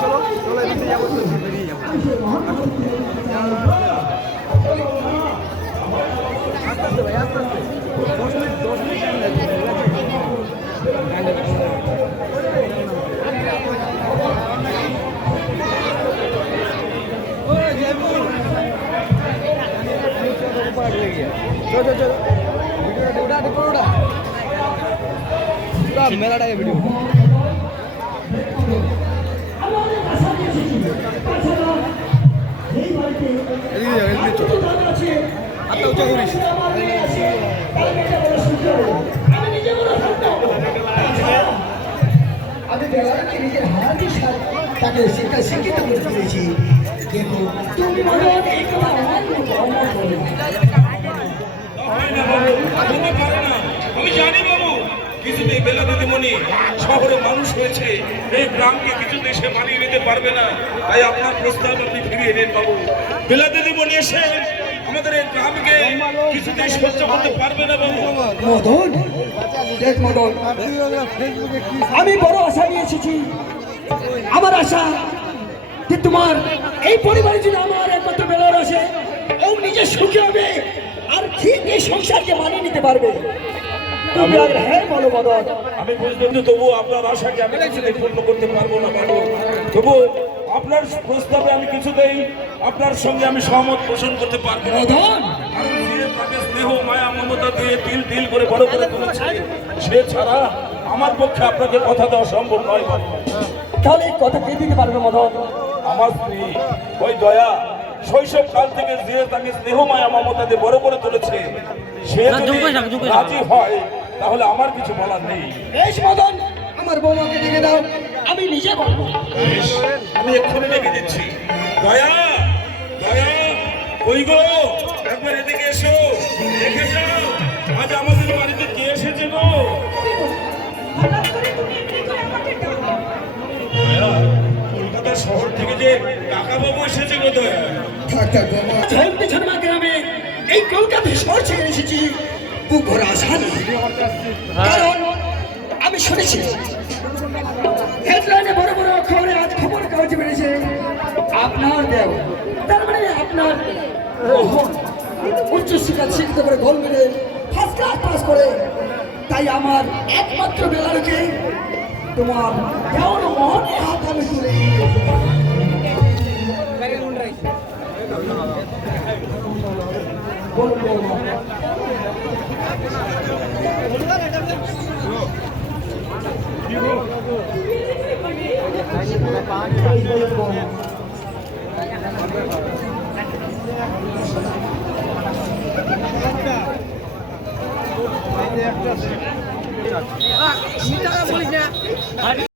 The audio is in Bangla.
চলো চলো এদিকে যাব বেরিয়ে যাব। আস্তে আস্তে ভাই আস্তে আস্তে দশ মিনিট দশ মিনিট টাইম লাগবে চলো চলো। ভিডিওটা উঠা দেখো উঠা পুরা ভিডিও উঁচা করিস তাকে সেটা শিক্ষিত কিন্তু তুমি মনে শহরে মানুষ হয়েছে এই গ্রামকে কিছুতেই সে মানিয়ে নিতে পারবে না তাই আপনার প্রস্তাব আপনি ফিরিয়ে নিন বাবু বেলা দিদিমণি এসে আমাদের এই গ্রামকে কিছুতেই সহ্য করতে পারবে না মদন দেখ মদন আমি বড় আশা নিয়ে এসেছি। আমার আশা যে তোমার এই পরিবারে যদি আমার একমাত্র বেলার আসে ও নিজে সুখী হবে আর ঠিক এই সংসারকে মানিয়ে নিতে পারবে। তুমি আর হ্যাঁ বলো মদন। আমি বুঝলাম যে তবু আপনার আশাকে আমি কিছুতেই পূর্ণ করতে পারব না তবু আপনার প্রস্তাবে আমি কিছুতেই আপনার সঙ্গে আমি সহমত পোষণ করতে পারব না। স্নেহ মায়া মমতা দিয়ে তিল তিল করে বড় করে তুলেছে। সে ছাড়া আমার পক্ষে আপনাকে কথা দেওয়া সম্ভব নয় তাহলে এই কথা কে দিতে পারবে মদন? আমার স্ত্রী ওই দয়া শৈশব কাল থেকে যে তাকে স্নেহ মায়া মমতা দিয়ে বড় করে তুলেছে সে যদি রাজি হয় তাহলে আমার কিছু বলার নেই। বেশ মদন আমার বৌমাকে ডেকে দাও। আমি নিজে বলব আমি এক্ষুনি ডেকে দিচ্ছি। দয়া দয়া ওই গো? শহর থেকে যে কাকা বাবু এসেছে থাক থাক বৌমা ঝলতে গ্রামে এই কলকাতা শহর ছেড়ে এসেছি। বুক ভরা আশা। কারণ আমি শুনেছি হেডলাইনে বড় বড় খবরে আজ খবর কাগজে বেড়েছে আপনার দেও। তার মানে আপনার বোন উচ্চ শিক্ষা শিক্ষিত করে গোল মেরে ফার্স্ট ক্লাস পাস করে। তাই আমার একমাত্র বেলারকে তোমার কেমন মনে হাত আমি তুলে দিয়েছি। বৌমা। বলিস না